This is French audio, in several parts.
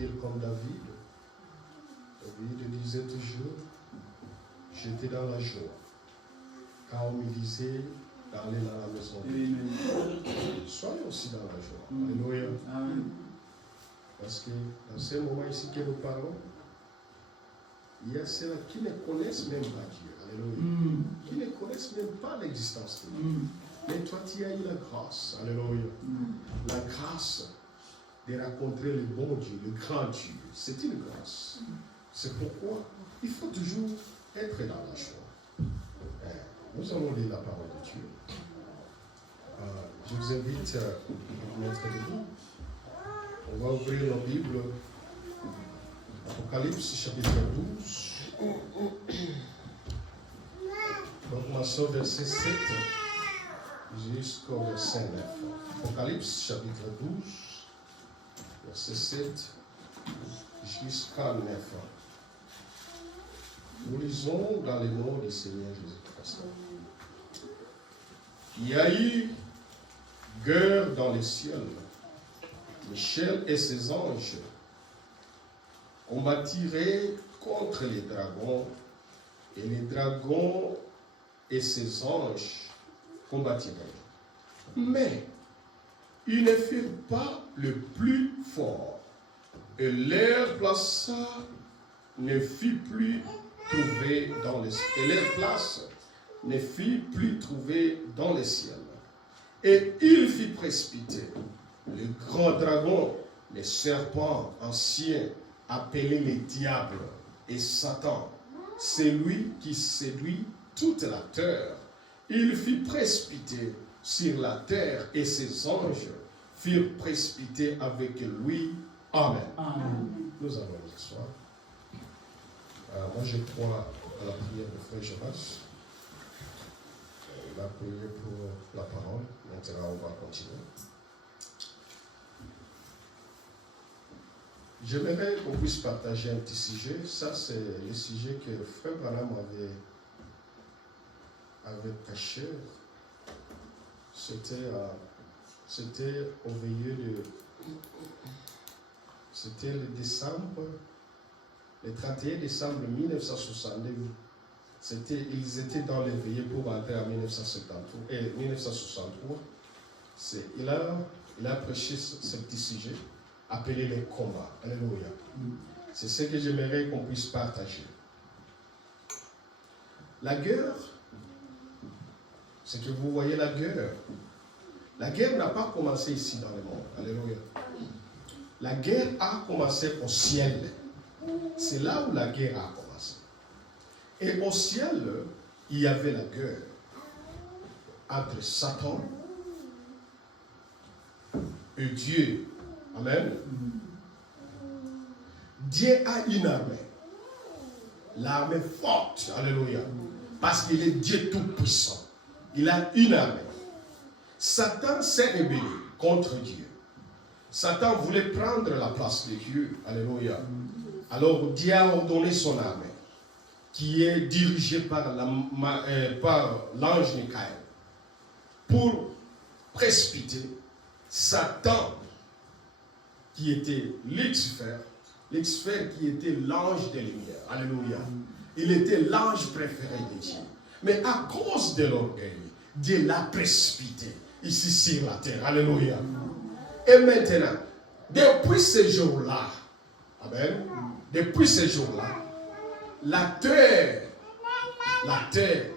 dire comme David. David disait toujours, j'étais dans la joie. Quand on me disait d'aller dans la maison de Dieu. Soyez aussi dans la joie. Alléluia. Amen. Parce que dans ce moment ici que nous parlons, il y a ceux qui ne connaissent même pas Dieu. Alléluia. Qui ne connaissent même pas l'existence de Dieu. Mais toi, tu as eu la grâce. Alléluia. La grâce de rencontrer le bon Dieu, le grand Dieu. C'est une grâce. C'est pourquoi il faut toujours être dans la joie. Nous allons lire la parole de Dieu. Je vous invite à vous mettre debout. On va ouvrir la Bible. Apocalypse chapitre 12. Donc, commençons verset 7 jusqu'au verset 9. Apocalypse chapitre 12, verset 7 jusqu'à 9. Nous lisons dans le nom du Seigneur Jésus-Christ. Il y a eu guerre dans les cieux. Michel et ses anges combattiraient contre les dragons, et les dragons et ses anges combattiraient. Mais ils ne furent pas le plus fort, et leur place ne fut plus trouvée dans les cieux. Et leur place ne fut plus trouvée dans les cieux. Et il fit précipiter le grand dragon, le serpent ancien, appelé le diable et Satan, c'est lui qui séduit toute la terre. Il fut précipité sur la terre et ses anges furent précipités avec lui. Amen. Amen. Nous allons nous asseoir. Moi je crois à la prière de Frère Jonas. Il a prié pour la parole. Maintenant on va continuer. J'aimerais qu'on puisse partager un petit sujet. Ça, c'est le sujet que Frère Branham avait prêché. C'était au veilleux de... C'était le 31 décembre 1962. Ils étaient dans les veillées pour entrer en 1963. Il a prêché ce petit sujet appelé les combats. Alléluia. C'est ce que j'aimerais qu'on puisse partager. La guerre, c'est que vous voyez la guerre n'a pas commencé ici dans le monde. Alléluia. La guerre a commencé au ciel. C'est là où la guerre a commencé. Et au ciel, il y avait la guerre entre Satan et Dieu. Amen. Dieu a une armée. L'armée forte. Alléluia. Parce qu'il est Dieu tout-puissant. Il a une armée. Satan s'est rébellé contre Dieu. Satan voulait prendre la place de Dieu. Alléluia. Alors Dieu a ordonné son armée, qui est dirigée par l'ange Michael, pour précipiter Satan, qui était Lucifer qui était l'ange des lumières. Alléluia. Il était l'ange préféré de Dieu. Mais à cause de l'orgueil, Dieu l'a précipité ici sur la terre. Alléluia. Et maintenant, depuis ce jour-là, amen, depuis ce jour-là, la terre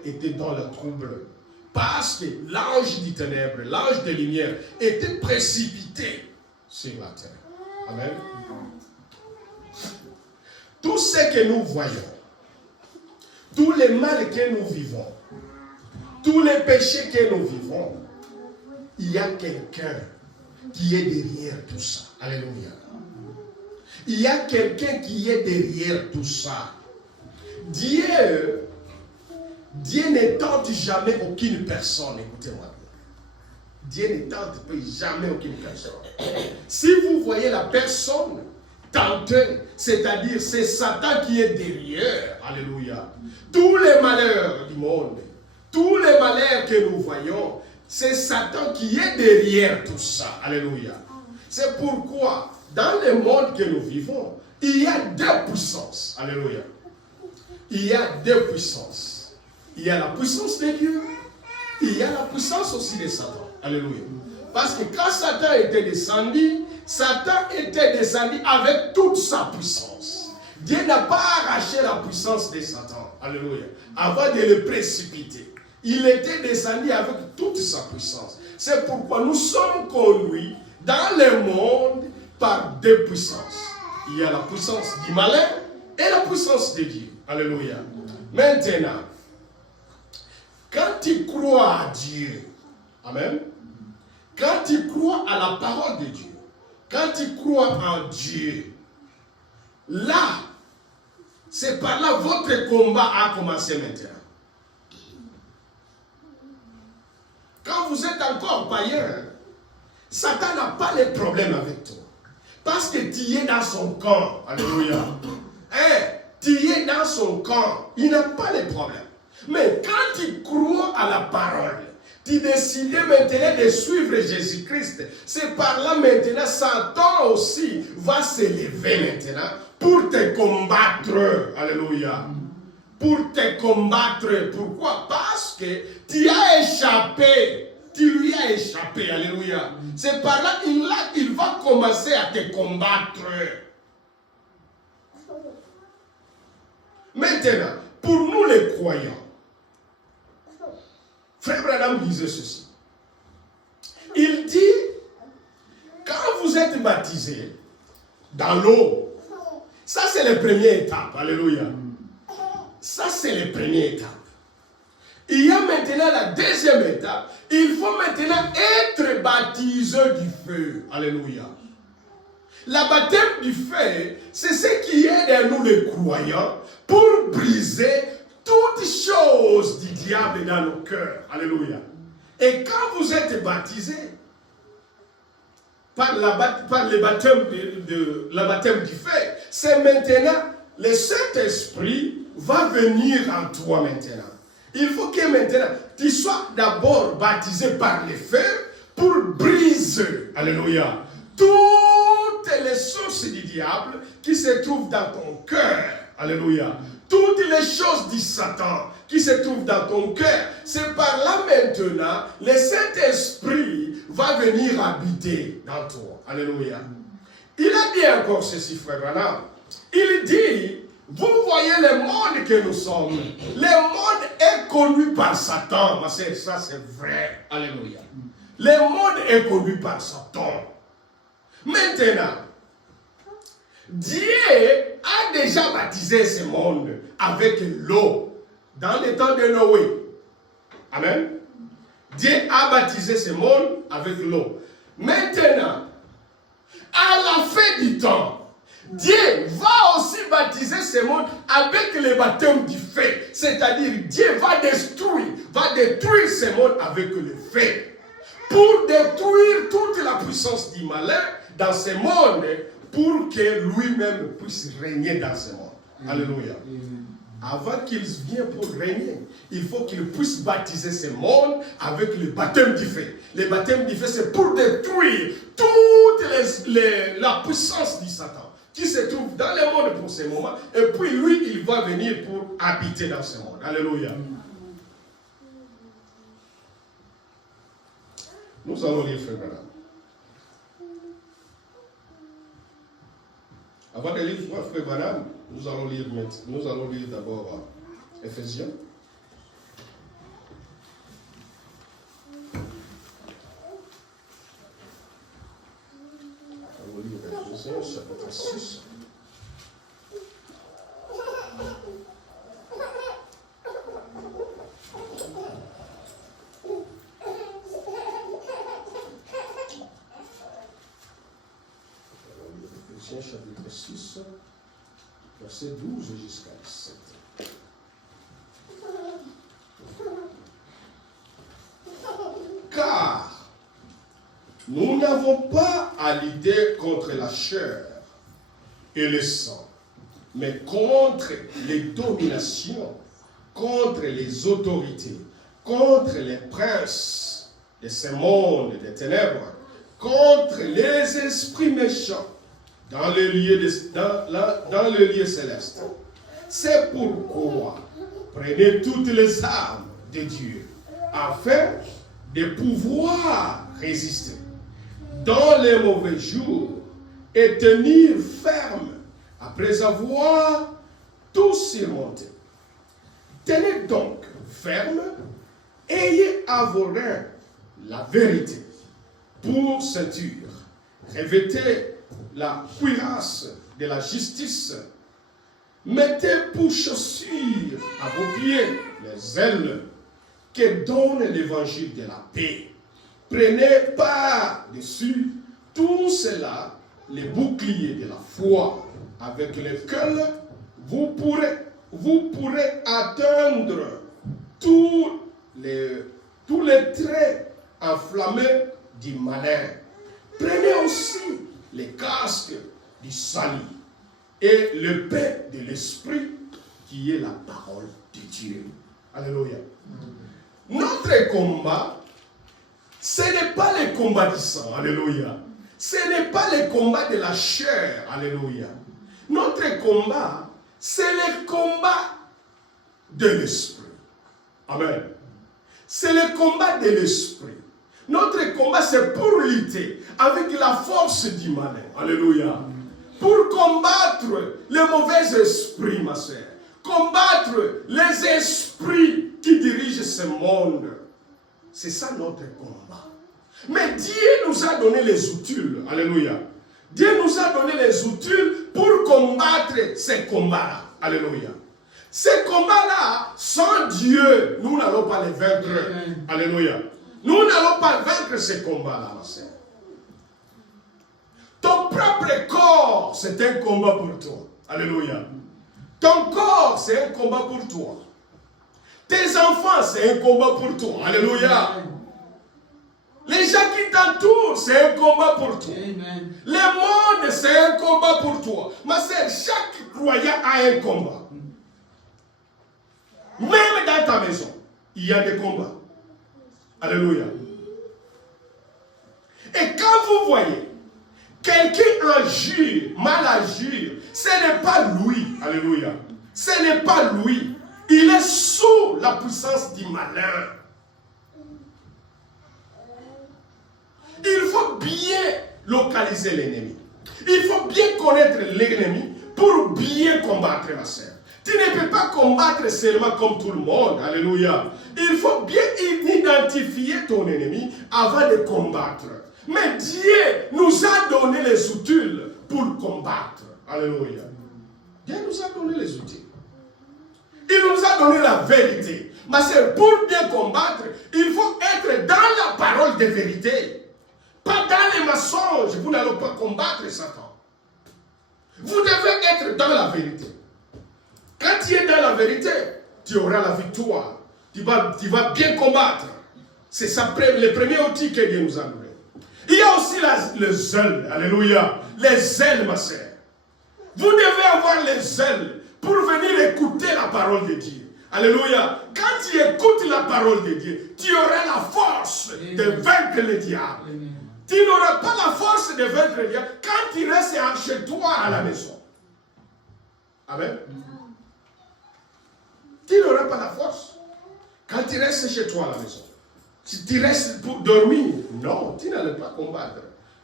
était dans le trouble. Parce que l'ange des ténèbres, l'ange des lumières, était précipité sur la terre. Amen. Tout ce que nous voyons, tous les mal que nous vivons, tous les péchés que nous vivons, il y a quelqu'un qui est derrière tout ça. Alléluia. Il y a quelqu'un qui est derrière tout ça. Dieu ne tente jamais aucune personne. Écoutez-moi. Dieu ne tente jamais aucune personne. Si vous voyez la personne tenter, c'est-à-dire c'est Satan qui est derrière. Alléluia. Tous les malheurs du monde, tous les malheurs que nous voyons, c'est Satan qui est derrière tout ça. Alléluia. C'est pourquoi dans le monde que nous vivons, il y a deux puissances. Alléluia. Il y a deux puissances. Il y a la puissance de Dieu. Il y a la puissance aussi de Satan. Alléluia. Parce que quand Satan était descendu avec toute sa puissance. Dieu n'a pas arraché la puissance de Satan. Alléluia. Avant de le précipiter. Il était descendu avec toute sa puissance. C'est pourquoi nous sommes conduits dans le monde par deux puissances. Il y a la puissance du malin et la puissance de Dieu. Alléluia. Maintenant, quand tu crois à Dieu, amen, quand tu crois à la parole de Dieu, quand tu crois en Dieu, là, c'est par là votre combat a commencé maintenant. Quand vous êtes encore païen, Satan n'a pas les problèmes avec toi. Parce que tu es dans son camp. Alléluia. Tu es dans son camp. Il n'a pas les problèmes. Mais quand tu crois à la parole, tu décides maintenant de suivre Jésus-Christ. C'est par là maintenant, Satan aussi va se lever maintenant pour te combattre. Alléluia. Pour te combattre. Pourquoi? Parce que tu as échappé. Tu lui as échappé. Alléluia. C'est par là il va commencer à te combattre. Maintenant, pour nous les croyants, Frère Branham disait ceci. Il dit, quand vous êtes baptisé dans l'eau, ça c'est la première étape. Alléluia. Ça c'est la première étape. Il y a maintenant la deuxième étape. Il faut maintenant être baptisé du feu. Alléluia. La baptême du feu, c'est ce qui aide nous les croyants pour briser toutes choses du diable dans nos cœurs. Alléluia. Et quand vous êtes baptisé par le baptême la baptême du feu, c'est maintenant le Saint-Esprit va venir en toi maintenant. Il faut que maintenant tu sois d'abord baptisé par le feu pour briser, alléluia, toutes les sources du diable qui se trouvent dans ton cœur. Alléluia. Toutes les choses du Satan qui se trouvent dans ton cœur. C'est par là maintenant, le Saint-Esprit va venir habiter dans toi. Alléluia. Il a dit encore ceci, frère Branham. Il dit, vous voyez le monde que nous sommes. Le monde est connu par Satan. Ça c'est vrai. Alléluia. Le monde est connu par Satan. Maintenant, Dieu a déjà baptisé ce monde avec l'eau dans le temps de Noé. Amen. Dieu a baptisé ce monde avec l'eau. Maintenant, à la fin du temps, Dieu va aussi baptiser ce monde avec le baptême du feu. C'est-à-dire, Dieu va détruire ce monde avec le feu. Pour détruire toute la puissance du malin dans ce monde, pour que lui-même puisse régner dans ce monde. Alléluia. Avant qu'il vienne pour régner, il faut qu'il puisse baptiser ce monde avec le baptême du feu. Le baptême du feu, c'est pour détruire toute la puissance du Satan qui se trouve dans le monde pour ce moment. Et puis lui, il va venir pour habiter dans ce monde. Alléluia. Nous allons lire Frère Branham. Avant de lire Frère Branham, nous allons lire d'abord Éphésiens. On va lire Éphésiens, chapitre 6. Chapitre 6, verset 12 jusqu'à 17. Car nous n'avons pas à lutter contre la chair et le sang, mais contre les dominations, contre les autorités, contre les princes de ce monde des ténèbres, contre les esprits méchants dans le lieu céleste. C'est pourquoi prenez toutes les armes de Dieu afin de pouvoir résister dans les mauvais jours et tenir ferme après avoir tout surmonté. Tenez donc ferme, ayez à vos reins la vérité pour ceinture. Revêtez la cuirasse de la justice. Mettez pour chaussures à vos pieds les ailes que donne l'évangile de la paix. Prenez par-dessus tout cela les boucliers de la foi avec lesquels vous pourrez atteindre tous les traits enflammés du malin. Prenez aussi les casques du salut et le paix de l'esprit qui est la parole de Dieu. Alléluia. Notre combat, ce n'est pas le combat du sang. Alléluia. Ce n'est pas le combat de la chair. Alléluia. Notre combat, c'est le combat de l'esprit. Amen. C'est le combat de l'esprit. Notre combat, c'est pour lutter avec la force du malin. Alléluia. Pour combattre les mauvais esprits, ma sœur. Combattre les esprits qui dirigent ce monde. C'est ça notre combat. Mais Dieu nous a donné les outils. Alléluia. Dieu nous a donné les outils pour combattre ces combats-là. Alléluia. Ces combats-là, sans Dieu, nous n'allons pas les vaincre. Alléluia. Nous n'allons pas vaincre ces combats-là, ma sœur. Ton propre corps, c'est un combat pour toi. Alléluia. Ton corps, c'est un combat pour toi. Tes enfants, c'est un combat pour toi. Alléluia. Les gens qui t'entourent, c'est un combat pour toi. Amen. Le monde, c'est un combat pour toi. Ma sœur, chaque croyant a un combat. Même dans ta maison, il y a des combats. Alléluia. Et quand vous voyez quelqu'un agir, mal agir, ce n'est pas lui. Alléluia. Ce n'est pas lui. Il est sous la puissance du malin. Il faut bien localiser l'ennemi. Il faut bien connaître l'ennemi pour bien combattre, ma sœur. Tu ne peux pas combattre seulement comme tout le monde. Alléluia. Il faut bien identifier ton ennemi avant de combattre. Mais Dieu nous a donné les outils pour combattre. Alléluia. Dieu nous a donné les outils. Il nous a donné la vérité. Mais c'est pour bien combattre, il faut être dans la parole de vérité. Pas dans les mensonges. Vous n'allez pas combattre Satan. Vous devez être dans la vérité. Quand tu es dans la vérité, tu auras la victoire. Tu vas bien combattre. C'est ça le premier outil que Dieu nous a donné. Il y a aussi le zèle. Alléluia. Les ailes, ma sœur. Vous devez avoir les ailes pour venir écouter la parole de Dieu. Alléluia. Quand tu écoutes la parole de Dieu, tu auras la force de vaincre le diable. Tu n'auras pas la force de vaincre le diable quand tu restes chez toi à la maison. Amen. Tu n'auras pas la force quand tu restes chez toi à la maison. Si tu restes pour dormir, non, tu n'allais pas combattre.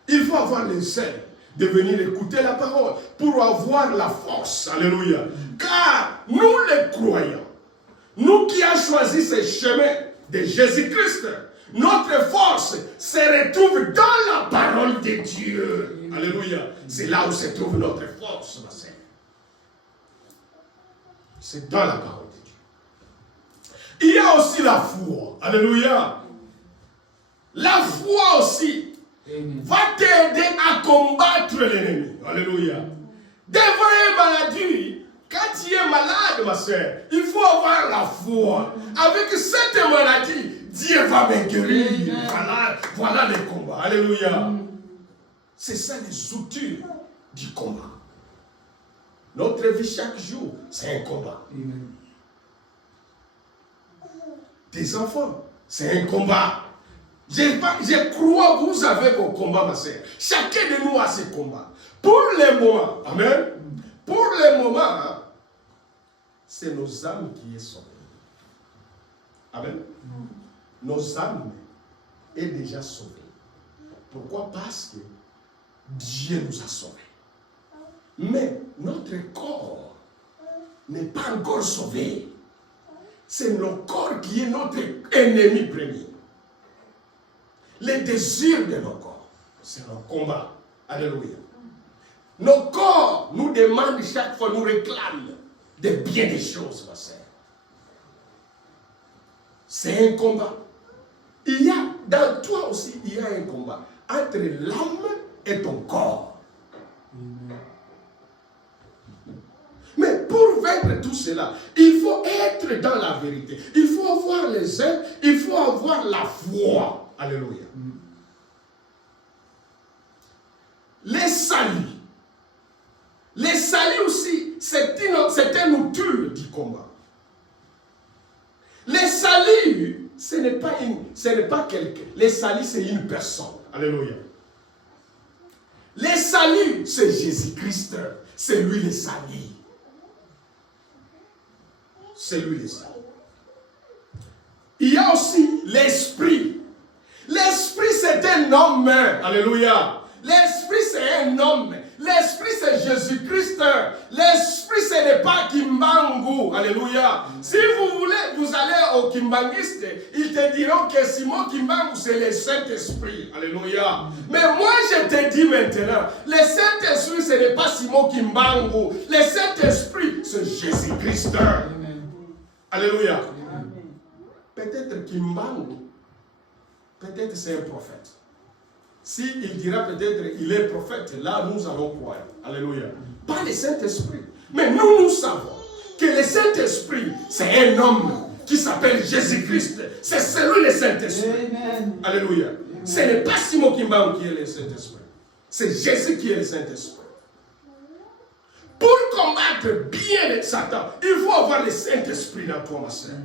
Il faut avoir les ailes de venir écouter la parole pour avoir la force. Alléluia. Car nous les croyants, nous qui avons choisi ce chemin de Jésus-Christ, notre force se retrouve dans la parole de Dieu. Alléluia. C'est là où se trouve notre force, ma sœur. C'est dans la parole de Dieu. Il y a aussi la foi. Alléluia. La foi aussi va t'aider à combattre l'ennemi. Alléluia. Des vraies maladies, quand tu es malade, ma soeur, il faut avoir la foi. Avec cette maladie, Dieu va me guérir. Voilà les combats. Alléluia. C'est ça les outils du combat. Notre vie chaque jour, c'est un combat. Tes enfants, c'est un combat. Je crois que vous avez vos combats, ma sœur. Chacun de nous a ses combats. Pour le moment, amen. Pour le moment, c'est nos âmes qui sont sauvées. Amen. Nos âmes est déjà sauvées. Pourquoi? Parce que Dieu nous a sauvés. Mais notre corps n'est pas encore sauvé. C'est notre corps qui est notre ennemi premier. Les désirs de nos corps, c'est notre combat. Alléluia. Nos corps nous demandent chaque fois, nous réclament de bien des choses, ma sœur. C'est un combat. Il y a, dans toi aussi, il y a un combat entre l'âme et ton corps. Mais pour vaincre tout cela, il faut être dans la vérité. Il faut avoir les ailes, il faut avoir la foi. Alléluia. Les saluts. Les saluts aussi, c'est un outil du combat. Les saluts, ce n'est pas quelqu'un. Les saluts, c'est une personne. Alléluia. Les saluts, c'est Jésus-Christ. C'est lui le salut. C'est lui le salut. Il y a aussi l'esprit. L'esprit, c'est un homme. Alléluia. L'esprit, c'est un homme. L'esprit, c'est Jésus-Christ. L'esprit, ce n'est pas Kimbangu. Alléluia. Si vous voulez, vous allez au Kimbangiste, ils te diront que Simon Kimbangu, c'est le Saint-Esprit. Alléluia. Mais moi, je te dis maintenant, le Saint-Esprit, ce n'est pas Simon Kimbangu. Le Saint-Esprit, c'est Jésus-Christ. Alléluia. Peut-être Kimbangu, peut-être c'est un prophète. S'il dira peut-être il est prophète, là nous allons croire. Alléluia. Pas le Saint-Esprit. Mais nous savons que le Saint-Esprit, c'est un homme qui s'appelle Jésus-Christ. C'est celui le Saint-Esprit. Alléluia. Ce n'est pas Simon Kimbangu qui est le Saint-Esprit. C'est Jésus qui est le Saint-Esprit. Pour combattre bien Satan, il faut avoir le Saint-Esprit dans toi, ma soeur.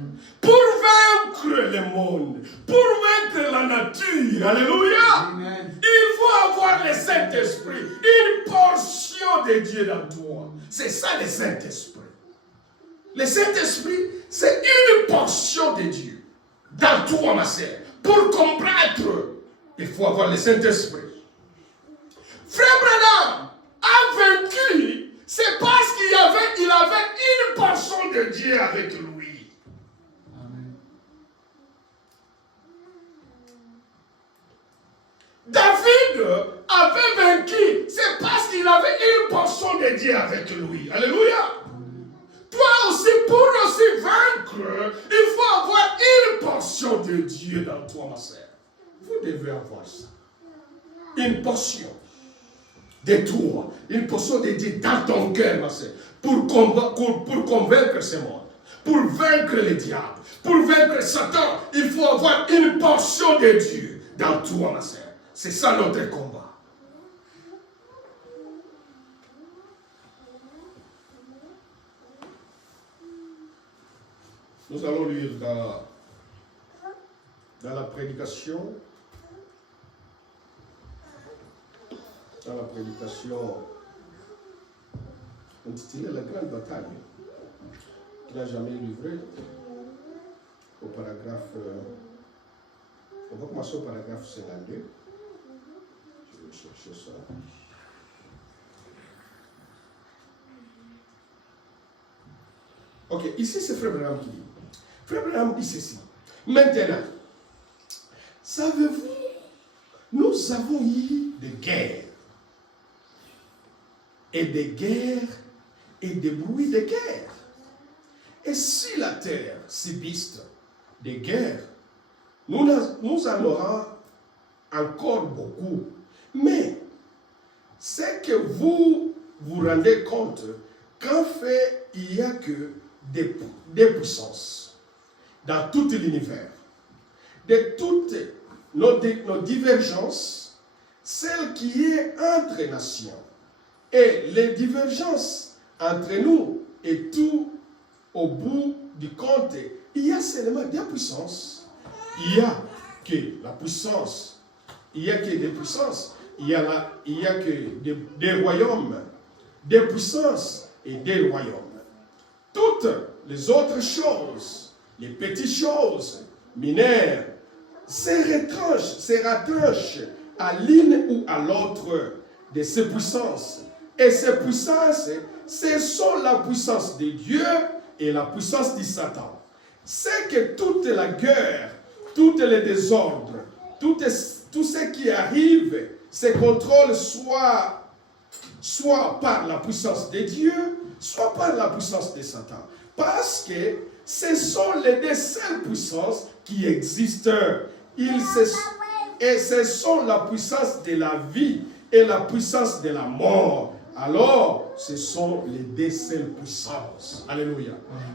Pour vaincre le monde, pour vaincre la nature, alléluia, amen. Il faut avoir le Saint-Esprit, une portion de Dieu dans toi. C'est ça le Saint-Esprit. Le Saint-Esprit, c'est une portion de Dieu dans toi, ma soeur. Pour combattre, il faut avoir le Saint-Esprit. Frère Branham a vaincu. C'est parce qu'il avait une portion de Dieu avec lui. Amen. David avait vaincu. C'est parce qu'il avait une portion de Dieu avec lui. Alléluia. Amen. Toi aussi, pour aussi vaincre, il faut avoir une portion de Dieu dans toi, ma sœur. Vous devez avoir ça. Une portion de toi, une portion de Dieu dans ton cœur, ma soeur, pour convaincre ce monde, pour vaincre le diable, pour vaincre Satan, il faut avoir une portion de Dieu dans toi, ma soeur. C'est ça notre combat. Nous allons lire dans la prédication. Dans la prédication intitulée La grande bataille, qu'il n'a jamais livré, au paragraphe, on va commencer au paragraphe 52. Je vais chercher ça. Ok, ici c'est Frère Branham qui dit. Frère Branham dit ceci. Maintenant, savez-vous, nous avons eu des guerres. Et des guerres et des bruits de guerre. Et si la terre subsiste des guerres, nous en aurons encore beaucoup. Mais c'est que vous vous rendez compte qu'en fait, il n'y a que des puissances dans tout l'univers. De toutes nos divergences, celle qui est entre nations. Et les divergences entre nous et tout au bout du compte, il y a seulement des puissances. Il y a que la puissance, il n'y a que des puissances, il y a que des royaumes, des puissances et des royaumes. Toutes les autres choses, les petites choses mineures, se rattachent à l'une ou à l'autre de ces puissances. Et ces puissances, ce sont la puissance de Dieu et la puissance de Satan. C'est que toute la guerre, tous les désordres, tout ce qui arrive, se contrôle soit par la puissance de Dieu, soit par la puissance de Satan. Parce que ce sont les deux seules puissances qui existent. Et ce sont la puissance de la vie et la puissance de la mort. Alors, ce sont les deux seules puissances. Alléluia.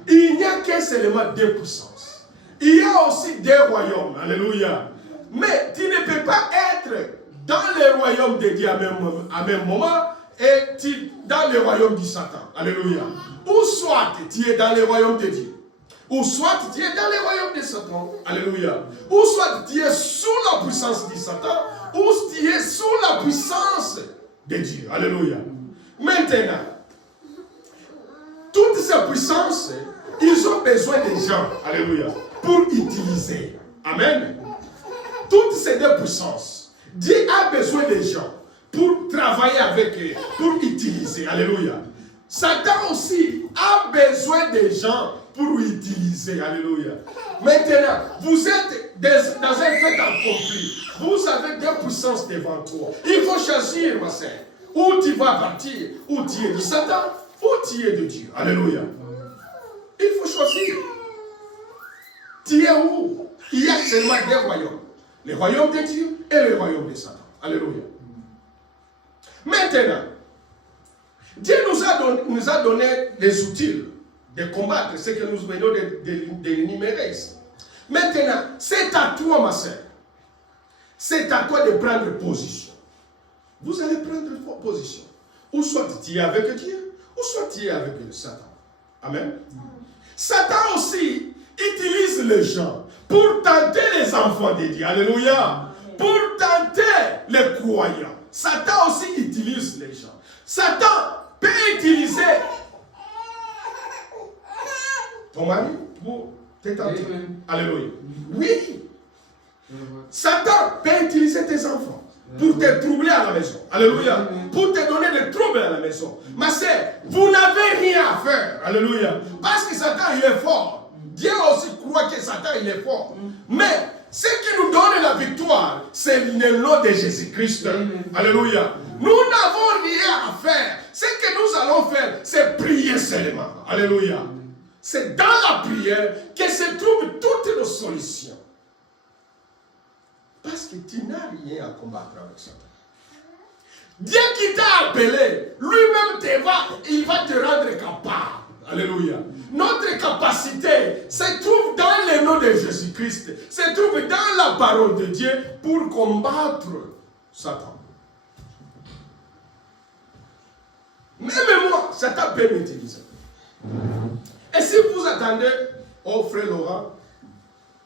Il n'y a que seulement deux puissances. Il y a aussi des royaumes. Alléluia. Mais tu ne peux pas être dans le royaume de Dieu à même moment et dans le royaume du Satan. Alléluia. Ou soit tu es dans le royaume de Dieu. Ou soit tu es dans le royaume de Satan. Alléluia. Ou soit tu es sous la puissance du Satan. Ou tu es sous la puissance de Dieu. Alléluia. Maintenant, toutes ces puissances, ils ont besoin des gens. Alléluia. Pour utiliser. Amen. Toutes ces deux puissances, Dieu a besoin des gens pour travailler avec eux, pour utiliser. Alléluia. Satan aussi a besoin des gens pour utiliser. Alléluia. Maintenant, vous êtes dans un fait accompli. Vous avez deux puissances devant toi. Il faut choisir, ma sœur. Où tu vas partir, où tu es de Satan, où tu es de Dieu. Alléluia. Il faut choisir. Tu es où? Il y a seulement deux royaumes. Le royaume de Dieu et le royaume de Satan. Alléluia. Maintenant, Dieu nous a donné les outils de combattre ce que nous venons d'énumérer ici. Maintenant, c'est à toi, ma sœur. C'est à toi de prendre position. Vous allez prendre position. Ou soit tu es avec Dieu, ou soit tu es avec le Satan. Amen. Satan aussi utilise les gens pour tenter les enfants de Dieu. Alléluia. Pour tenter les croyants. Satan aussi utilise les gens. Satan peut utiliser ton mari pour te tenter. Alléluia. Oui. Satan peut utiliser tes enfants pour te troubler à la maison. Alléluia. Pour te donner des troubles à la maison. Ma sœur, vous n'avez rien à faire. Alléluia. Parce que Satan, il est fort. Dieu aussi croit que Satan, il est fort. Mais ce qui nous donne la victoire, c'est le nom de Jésus-Christ. Alléluia. Nous n'avons rien à faire. Ce que nous allons faire, c'est prier seulement. Alléluia. C'est dans la prière que se trouvent toutes nos solutions. Parce que tu n'as rien à combattre avec Satan. Dieu qui t'a appelé, lui-même il va te rendre capable. Alléluia. Notre capacité se trouve dans le nom de Jésus-Christ, se trouve dans la parole de Dieu pour combattre Satan. Même moi, Satan peut m'utiliser. Et si vous attendez au frère Laurent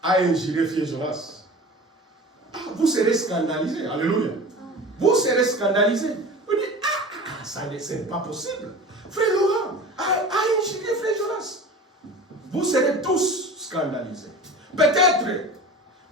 à injurer Frère Jonas, vous serez scandalisé. Alléluia. Vous serez scandalisé. Vous dites, ça n'est pas possible. Frère Laurent a injurié Frère Jonas. Vous serez tous scandalisés. Peut-être,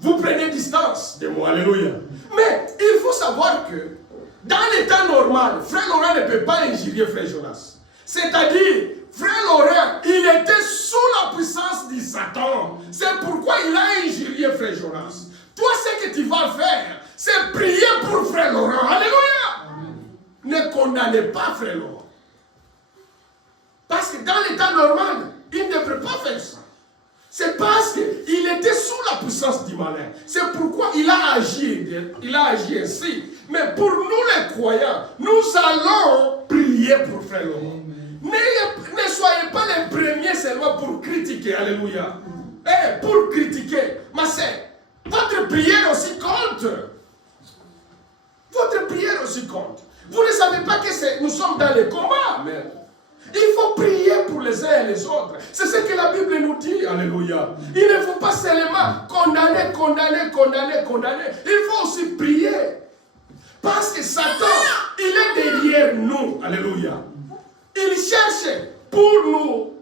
vous prenez distance de moi. Alléluia. Mais il faut savoir que dans l'état normal, Frère Laurent ne peut pas injurier Frère Jonas. C'est-à-dire, Frère Laurent, il était sous la puissance du Satan. C'est pourquoi il a injurié Frère Jonas. Toi, ce que tu vas faire, c'est prier pour Frère Laurent. Alléluia. Amen. Ne condamnez pas Frère Laurent. Parce que dans l'état normal, il ne devrait pas faire ça. C'est parce qu'il était sous la puissance du malin. C'est pourquoi il a agi ainsi. Mais pour nous les croyants, nous allons prier pour Frère Laurent. Ne soyez pas les premiers seulement pour critiquer. Alléluia. Et pour critiquer. Ma sœur, votre prière aussi compte. Votre prière aussi compte. Vous ne savez pas que nous sommes dans le combat. Mais Il faut prier pour les uns et les autres. C'est ce que la Bible nous dit. Alléluia. Il ne faut pas seulement condamner. Il faut aussi prier. Parce que Satan, il est derrière nous. Alléluia. Il cherche pour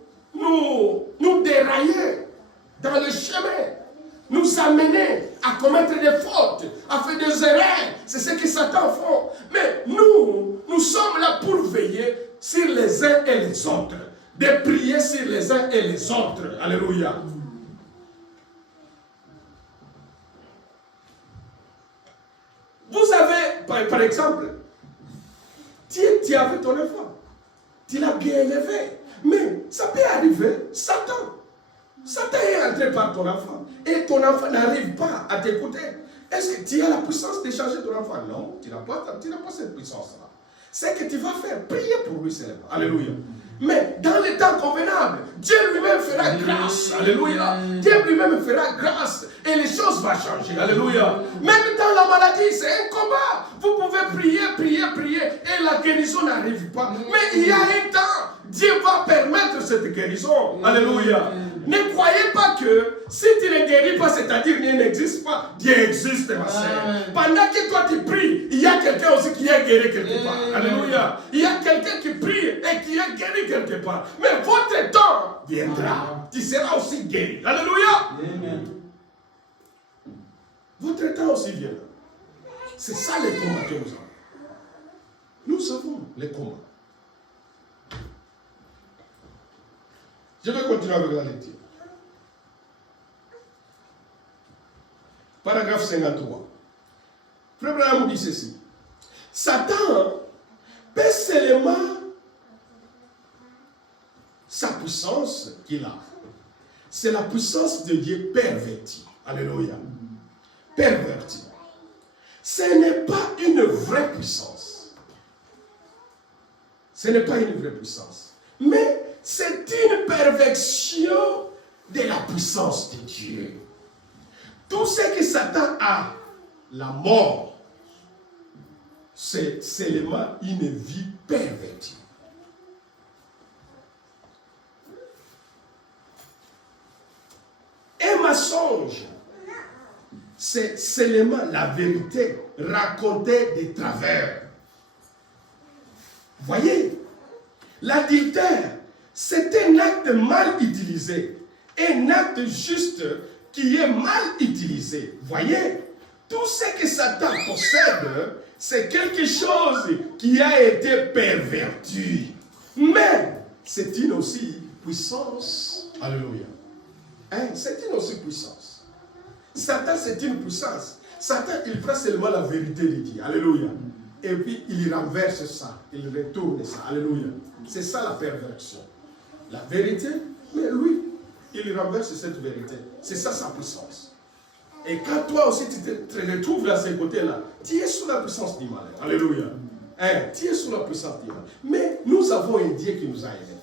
nous dérailler dans le chemin. Nous amener à commettre des fautes, à faire des erreurs. C'est ce que Satan fait. Mais nous sommes là pour veiller sur les uns et les autres. De prier sur les uns et les autres. Alléluia. Vous avez, par exemple, tu avais ton enfant. Tu l'as bien élevé. Mais ça peut arriver, Satan est entré par ton enfant. Et ton enfant n'arrive pas à t'écouter. Est-ce que tu as la puissance de changer ton enfant? Non, tu n'as pas cette puissance-là. C'est que tu vas faire prier pour lui seulement. Alléluia. Mais dans les temps convenables, Dieu lui-même fera grâce. Alléluia. Dieu lui-même fera grâce. Et les choses vont changer. Alléluia. Même dans la maladie, c'est un combat. Vous pouvez prier. Et la guérison n'arrive pas. Mais il y a un temps. Dieu va permettre cette guérison. Alléluia. Ne croyez pas que si tu ne guéris pas, c'est-à-dire qu'il n'existe pas. Dieu existe, ma sœur. Pendant que toi tu pries, il y a quelqu'un aussi qui est guéri quelque part. Alléluia. Il y a quelqu'un qui prie et qui est guéri quelque part. Mais votre temps viendra. Tu seras aussi guéri. Alléluia. Amen. Votre temps aussi viendra. C'est ça les combats que nous avons. Nous savons les combats. Je vais continuer avec la lecture. Paragraphe 53. Frère Branham dit ceci. Satan peut seulement sa puissance qu'il a. C'est la puissance de Dieu pervertie. Alléluia. Pervertie. Ce n'est pas une vraie puissance. Ce n'est pas une vraie puissance. Mais c'est une perversion de la puissance de Dieu. Tout ce que Satan a, la mort, c'est seulement une vie pervertie. Un mensonge, c'est seulement la vérité racontée de travers. Voyez, l'adultère, c'est un acte mal utilisé, un acte juste qui est mal utilisé. Voyez, tout ce que Satan possède, c'est quelque chose qui a été perverti. Mais c'est une aussi puissance. Alléluia. Hein? C'est une aussi puissance. Satan, c'est une puissance. Satan, il prend seulement la vérité de Dieu. Alléluia. Et puis, il renverse ça. Il retourne ça. Alléluia. C'est ça la perversion. La vérité, mais lui, il renverse cette vérité. C'est ça sa puissance. Et quand toi aussi tu te retrouves à ces côtés-là, tu es sous la puissance du mal. Alléluia. Hein? Tu es sous la puissance du mal. Mais nous avons un Dieu qui nous a aimés.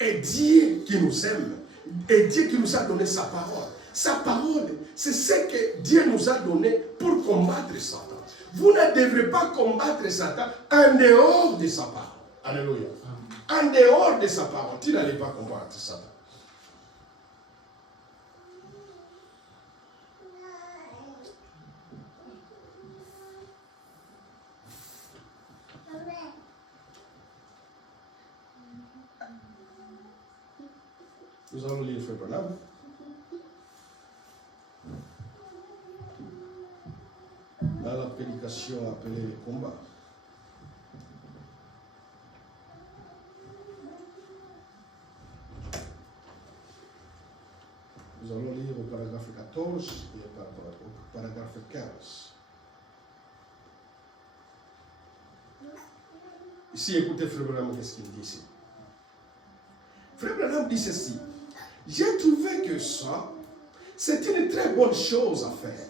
Un Dieu qui nous aime. Un Dieu qui nous a donné sa parole. Sa parole, c'est ce que Dieu nous a donné pour combattre Satan. Vous ne devrez pas combattre Satan en dehors de sa parole. Alléluia. En dehors de sa parole, tu n'allais pas combattre Satan. Nous allons lire Frère Branham. Dans la prédication appelée les combats. Nous allons lire au paragraphe 14 et au paragraphe 15. Ici, écoutez Frère Branham, qu'est-ce qu'il dit ici. Frère Branham dit ceci. J'ai trouvé que ça, c'est une très bonne chose à faire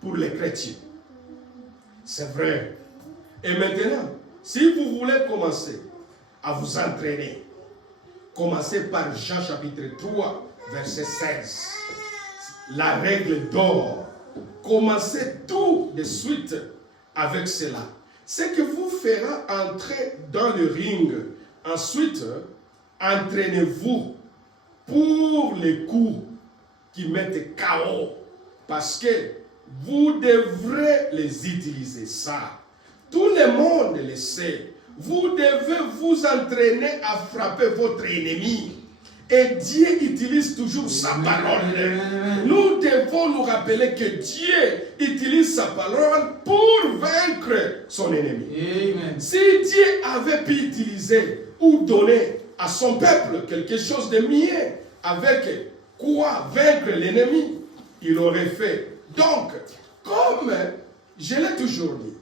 pour les chrétiens. C'est vrai. Et maintenant, si vous voulez commencer à vous entraîner, commencez par Jean chapitre 3, verset 16. La règle d'or. Commencez tout de suite avec cela. Ce que vous fera entrer dans le ring Ensuite, entraînez-vous pour les coups qui mettent KO. Parce que vous devrez les utiliser. Ça, tout le monde le sait. Vous devez vous entraîner à frapper votre ennemi. Et Dieu utilise toujours sa parole. Nous devons nous rappeler que Dieu utilise sa parole pour vaincre son ennemi. Amen. Si Dieu avait pu utiliser ou donner à son peuple quelque chose de mieux avec quoi vaincre l'ennemi, il aurait fait. Donc, comme je l'ai toujours dit,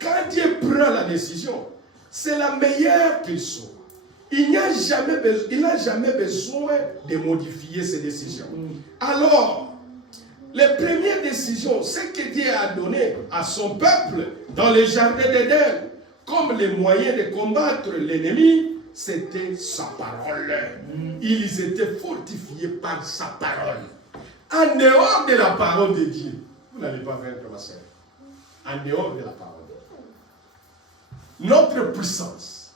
quand Dieu prend la décision, c'est la meilleure qu'il soit. Il n'a jamais besoin de modifier ses décisions. Alors, les premières décisions, c'est que Dieu a donné à son peuple dans le jardin d'Éden, comme les moyens de combattre l'ennemi, c'était sa parole. Ils étaient fortifiés par sa parole. En dehors de la parole de Dieu, vous n'allez pas vaincre ma sœur. En dehors de la parole. Notre puissance.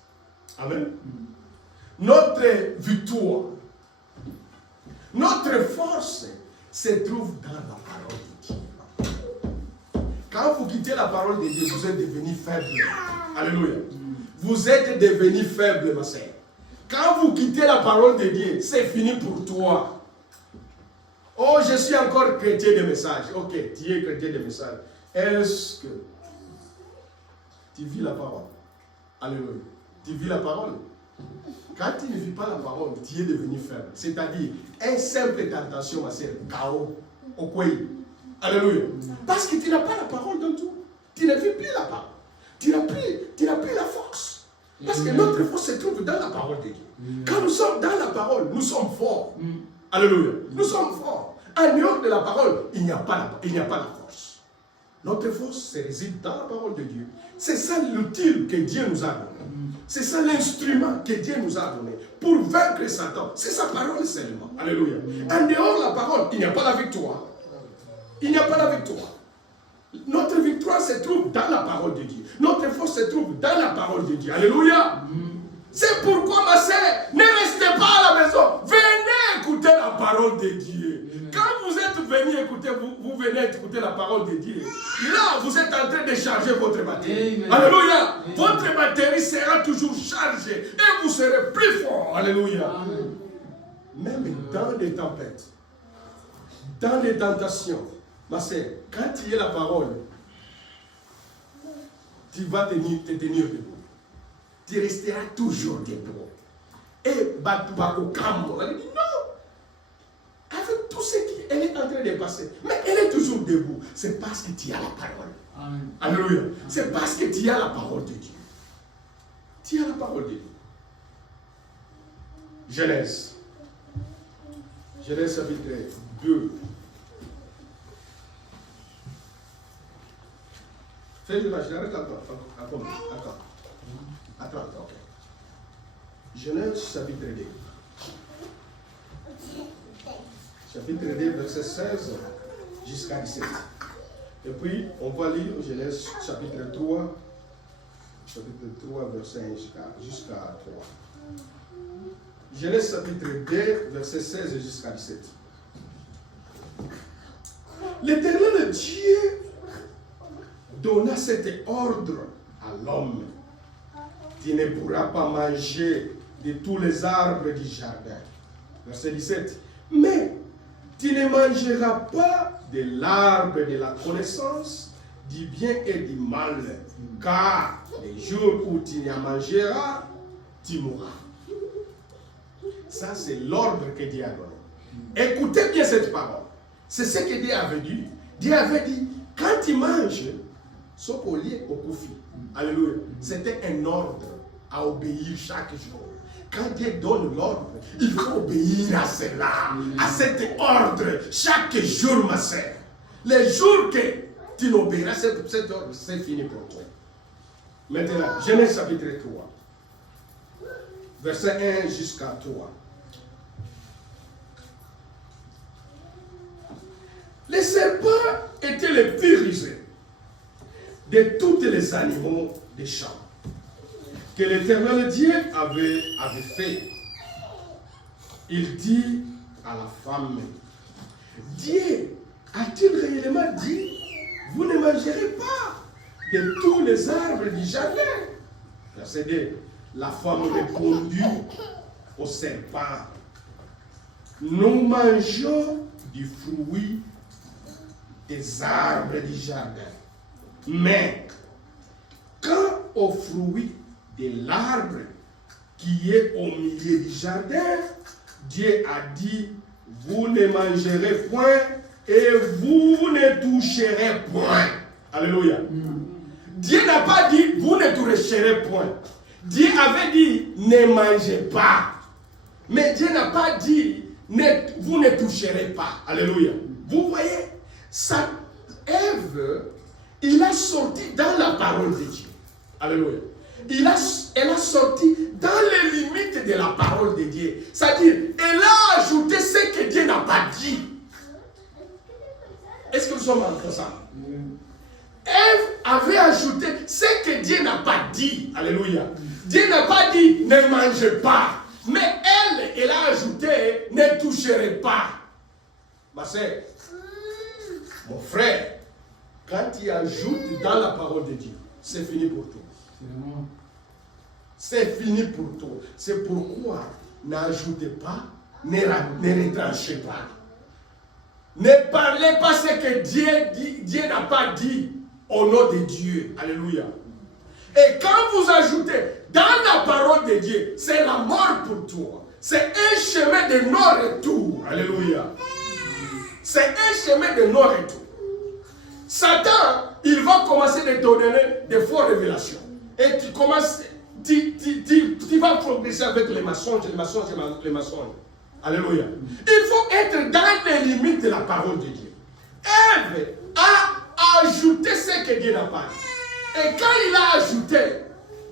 Amen. Notre victoire, notre force se trouve dans la parole de Dieu. Quand vous quittez la parole de Dieu, vous êtes devenu faible. Alléluia. Vous êtes devenu faible, ma sœur. Quand vous quittez la parole de Dieu, c'est fini pour toi. Oh, je suis encore chrétien de message. Ok, tu es chrétien de message. Est-ce que tu vis la parole? Alléluia. Tu vis la parole? Quand tu ne vis pas la parole, tu es devenu faible. C'est-à-dire, une simple tentation, ma sœur, chaos, au coin. Alléluia. Parce que tu n'as pas la parole dans tout. Tu ne vis plus la parole. Tu n'as plus la force. Parce que notre force se trouve dans la parole de Dieu. Quand nous sommes dans la parole, nous sommes forts. Alléluia. Nous sommes forts. En dehors de la parole, il n'y a pas la force. Notre force se réside dans la parole de Dieu. C'est ça l'outil que Dieu nous a donné. C'est ça l'instrument que Dieu nous a donné pour vaincre Satan. C'est sa parole seulement. Alléluia. En dehors de la parole, il n'y a pas la victoire. Il n'y a pas la victoire. Notre victoire se trouve dans la parole de Dieu. Notre force se trouve dans la parole de Dieu. Alléluia. C'est pourquoi, ma sœur, ne restez pas à la maison. Venez écouter la parole de Dieu. Quand vous êtes venu écouter, vous venez écouter la parole de Dieu. Là, vous êtes en train de charger votre batterie. Amen. Alléluia. Amen. Votre batterie sera toujours chargée et vous serez plus fort. Alléluia. Amen. Même dans les tempêtes, dans les tentations, ma sœur, quand tu as la parole, tu vas te tenir debout. Tu resteras toujours debout. Et Batubako Kambo, elle dit non. Avec tout ce qu'elle est en train de passer, mais elle est toujours debout. C'est parce que tu as la parole. Amen. Alléluia. C'est parce que tu as la parole de Dieu. Tu as la parole de Dieu. Genèse. Genèse chapitre 2. Fais-le, j'arrête Attends, ok. Genèse chapitre 2. Chapitre 2, verset 16 jusqu'à 17. Et puis, on va lire Genèse chapitre 3, verset 1 jusqu'à 3. Genèse chapitre 2, verset 16 jusqu'à 17. L'Éternel Dieu donna cet ordre à l'homme. Tu ne pourras pas manger de tous les arbres du jardin. Verset 17. Mais tu ne mangeras pas de l'arbre de la connaissance du bien et du mal, car les jours où tu en mangeras, tu mourras. Ça, c'est l'ordre que Dieu a donné. Écoutez bien cette parole. C'est ce que Dieu avait dit. Dieu avait dit, quand tu manges, sauf au lieu au koufi. Alléluia. C'était un ordre à obéir chaque jour. Quand Dieu donne l'ordre, il faut obéir à cela, à cet ordre, chaque jour, ma sœur. Les jours que tu n'obéiras cet ordre, c'est fini pour toi. Maintenant, Genèse chapitre 3, verset 1 jusqu'à 3. Les serpents étaient les plus rusés de tous les animaux des champs que l'Éternel Dieu avait fait. Il dit à la femme, Dieu a-t-il réellement dit, vous ne mangerez pas de tous les arbres du jardin? Verset 2. La femme répondit au serpent, nous mangeons du fruit des arbres du jardin. Mais quant au fruit de l'arbre qui est au milieu du jardin, Dieu a dit, vous ne mangerez point et vous ne toucherez point. Alléluia. Dieu n'a pas dit, vous ne toucherez point. Dieu avait dit, ne mangez pas. Mais Dieu n'a pas dit, vous ne toucherez pas. Alléluia. Vous voyez, ça, Ève, il a sorti dans la parole de Dieu. Alléluia. Elle a sorti dans les limites de la parole de Dieu. C'est-à-dire, elle a ajouté ce que Dieu n'a pas dit. Est-ce que nous sommes en ça? Ève avait ajouté ce que Dieu n'a pas dit. Alléluia. Dieu n'a pas dit ne mangez pas. Mais elle a ajouté ne toucherez pas. Ma sœur, mon frère, quand tu ajoutes dans la parole de Dieu, c'est fini pour toi. C'est fini pour toi. C'est pourquoi n'ajoutez pas, ne retranchez pas. Ne parlez pas ce que Dieu n'a pas dit au nom de Dieu. Alléluia. Et quand vous ajoutez dans la parole de Dieu, c'est la mort pour toi. C'est un chemin de non-retour. Alléluia. C'est un chemin de non-retour. Satan, il va commencer de te donner des fausses révélations. Et tu commences, tu vas progresser avec les mensonges. Alléluia. Il faut être dans les limites de la parole de Dieu. Ève a ajouté ce que Dieu n'a pas dit. Et quand il a ajouté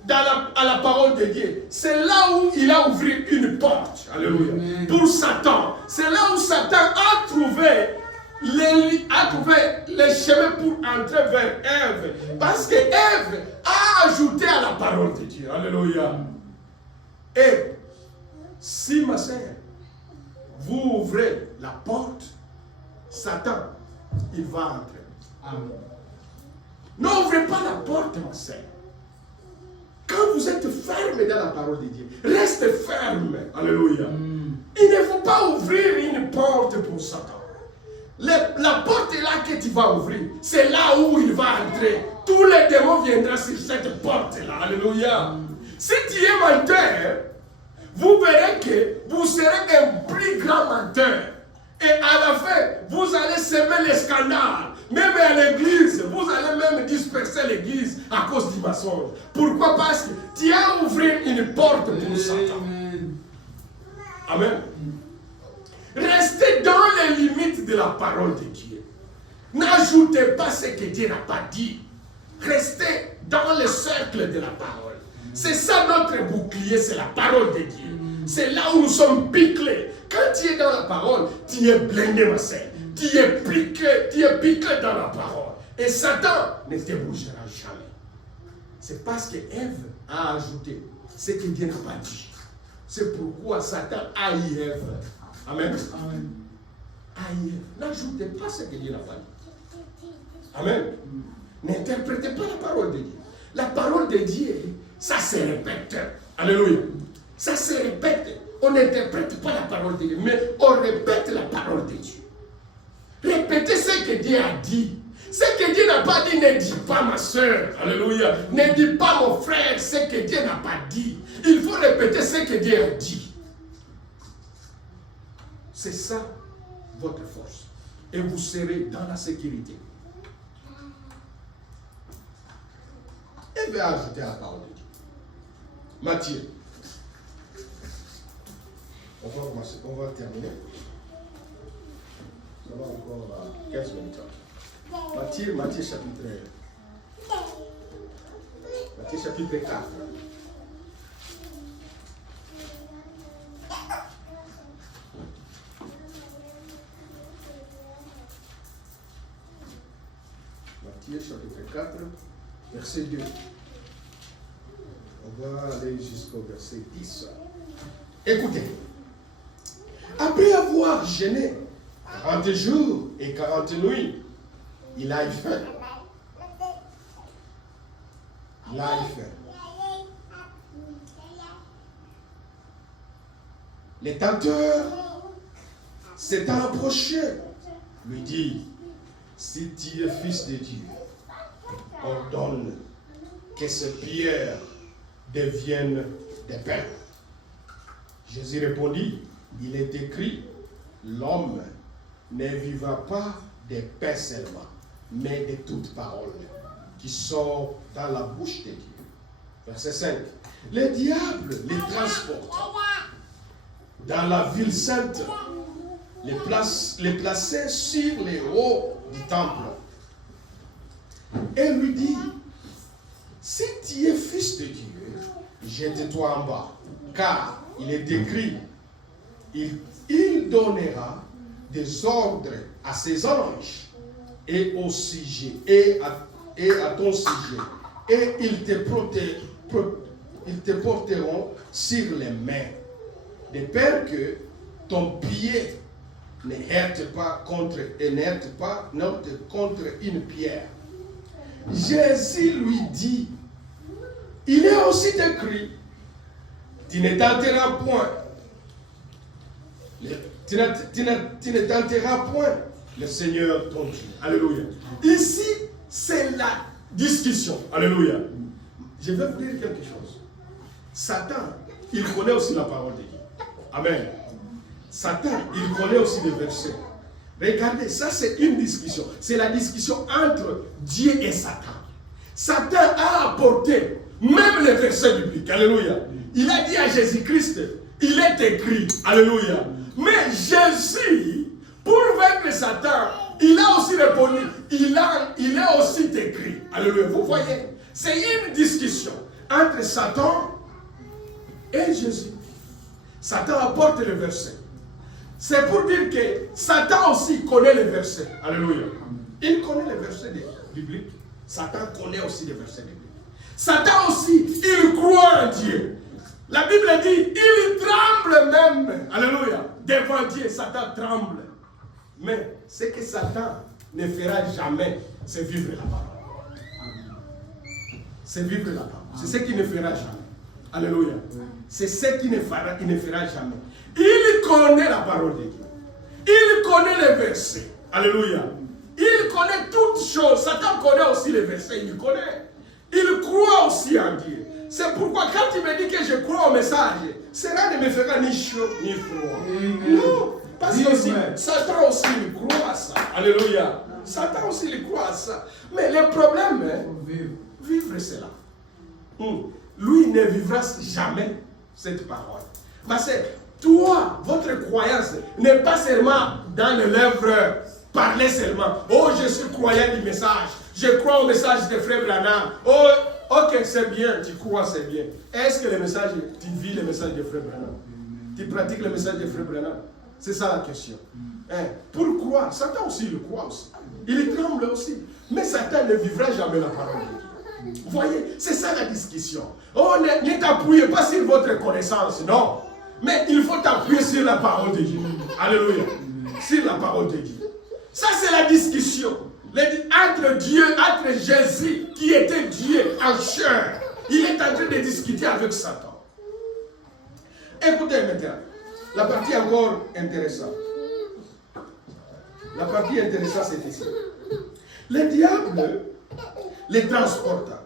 à la parole de Dieu, c'est là où il a ouvert une porte. Alléluia. Pour Satan. C'est là où Satan a trouvé les chemins pour entrer vers Ève. Parce que Ève a ajouté à la parole de Dieu. Alléluia. Et si, ma sœur, vous ouvrez la porte, Satan, il va entrer. Amen. N'ouvrez pas la porte, ma sœur. Quand vous êtes ferme dans la parole de Dieu, restez ferme. Alléluia. Il ne faut pas ouvrir une porte pour Satan. La porte est là que tu vas ouvrir. C'est là où il va entrer. Tous les démons viendront sur cette porte-là. Alléluia. Si tu es menteur, vous verrez que vous serez un plus grand menteur. Et à la fin, vous allez semer les scandales. Même à l'église, vous allez même disperser l'église à cause du mensonge. Pourquoi? Parce que tu as ouvert une porte pour Satan. Amen. Restez dans les limites de la parole de Dieu. N'ajoutez pas ce que Dieu n'a pas dit. Restez dans le cercle de la parole. C'est ça notre bouclier, c'est la parole de Dieu. C'est là où nous sommes piqués. Quand tu es dans la parole, tu es blindé, ma sœur. Tu es piqué dans la parole. Et Satan ne te bougera jamais. C'est parce que Ève a ajouté ce que Dieu n'a pas dit. C'est pourquoi Satan haït Ève. Amen. Amen. Haït Ève. N'ajoutez pas ce que Dieu n'a pas dit. Amen. N'interprétez pas la parole de Dieu. La parole de Dieu, ça se répète. Alléluia. Ça se répète. On n'interprète pas la parole de Dieu, mais on répète la parole de Dieu. Répétez ce que Dieu a dit. Ce que Dieu n'a pas dit, ne dis pas ma soeur. Alléluia. Ne dis pas mon frère ce que Dieu n'a pas dit. Il faut répéter ce que Dieu a dit. C'est ça votre force. Et vous serez dans la sécurité. Et vais ajouter la parole de Dieu. Matthieu. On va commencer, on va terminer. Ça va encore 15 minutes. Matthieu chapitre 4. Matthieu chapitre 4, verset 2. On va aller jusqu'au verset 10. Écoutez. Après avoir jeûné 40 jours et 40 nuits, il a eu faim. Il a eu faim. Les tenteurs s'étant approchés, lui dit, si tu es fils de Dieu, ordonne que ces pierres deviennent des pains. Jésus répondit, il est écrit, l'homme ne vivra pas de pain seulement, mais de toute parole qui sort dans la bouche de Dieu. Verset 5. Le diable les transporte dans la ville sainte, les plaçait sur les hauts du temple et lui dit, si tu es fils de Dieu, jette-toi en bas, car il est écrit, il donnera des ordres à ses anges et au sujet et à ton sujet, et ils te porteront sur les mains, de peur que ton pied ne heurte pas contre une pierre. Jésus lui dit, il est aussi écrit, tu ne tenteras point. Tu ne tenteras point le Seigneur ton Dieu. Alléluia. Ici, c'est la discussion. Alléluia. Je vais vous dire quelque chose. Satan, il connaît aussi la parole de Dieu. Amen. Satan, il connaît aussi les versets. Regardez, ça c'est une discussion. C'est la discussion entre Dieu et Satan. Satan a apporté même les versets bibliques. Alléluia. Il a dit à Jésus-Christ, il est écrit. Alléluia. Mais Jésus, pour vaincre Satan, il a aussi répondu, il est aussi écrit. Alléluia. Vous voyez, c'est une discussion entre Satan et Jésus. Satan apporte les versets. C'est pour dire que Satan aussi connaît les versets. Alléluia. Il connaît les versets bibliques. Satan connaît aussi les versets bibliques. Satan aussi, il croit en Dieu. La Bible dit, il tremble même. Alléluia. Devant Dieu, Satan tremble. Mais ce que Satan ne fera jamais, c'est vivre la parole. C'est vivre la parole. C'est ce qu'il ne fera jamais. Alléluia. C'est ce qu'il ne fera jamais. Il connaît la parole de Dieu. Il connaît les versets. Alléluia. Il connaît toutes choses. Satan connaît aussi les versets. Il connaît. Il croit aussi en Dieu. C'est pourquoi quand il me dit que je crois au message, cela ne me fera ni chaud ni froid. Non. Parce que aussi, Satan aussi il croit à ça. Alléluia. Satan aussi il croit à ça. Mais le problème est vivre cela. Lui ne vivra jamais cette parole. Parce que toi, votre croyance n'est pas seulement dans les lèvres, parler seulement. Oh, je suis croyant du message. Je crois au message de Frère Branham. Oh, ok, c'est bien, tu crois, c'est bien. Est-ce que le message, tu vis le message de Frère Branham? Tu pratiques le message de Frère Branham? C'est ça la question. Pour croire, Satan aussi, il croit aussi. Il tremble aussi. Mais Satan ne vivra jamais la parole de Dieu. Vous voyez, c'est ça la discussion. Oh, ne t'appuyez pas sur votre connaissance, non. Mais il faut t'appuyer sur la parole de Dieu. Alléluia. Sur la parole de Dieu. Ça, c'est la discussion. Entre Dieu, entre Jésus, qui était Dieu en chair. Il est en train de discuter avec Satan. Écoutez maintenant. La partie encore intéressante. La partie intéressante, c'est ici. Le diable les transporta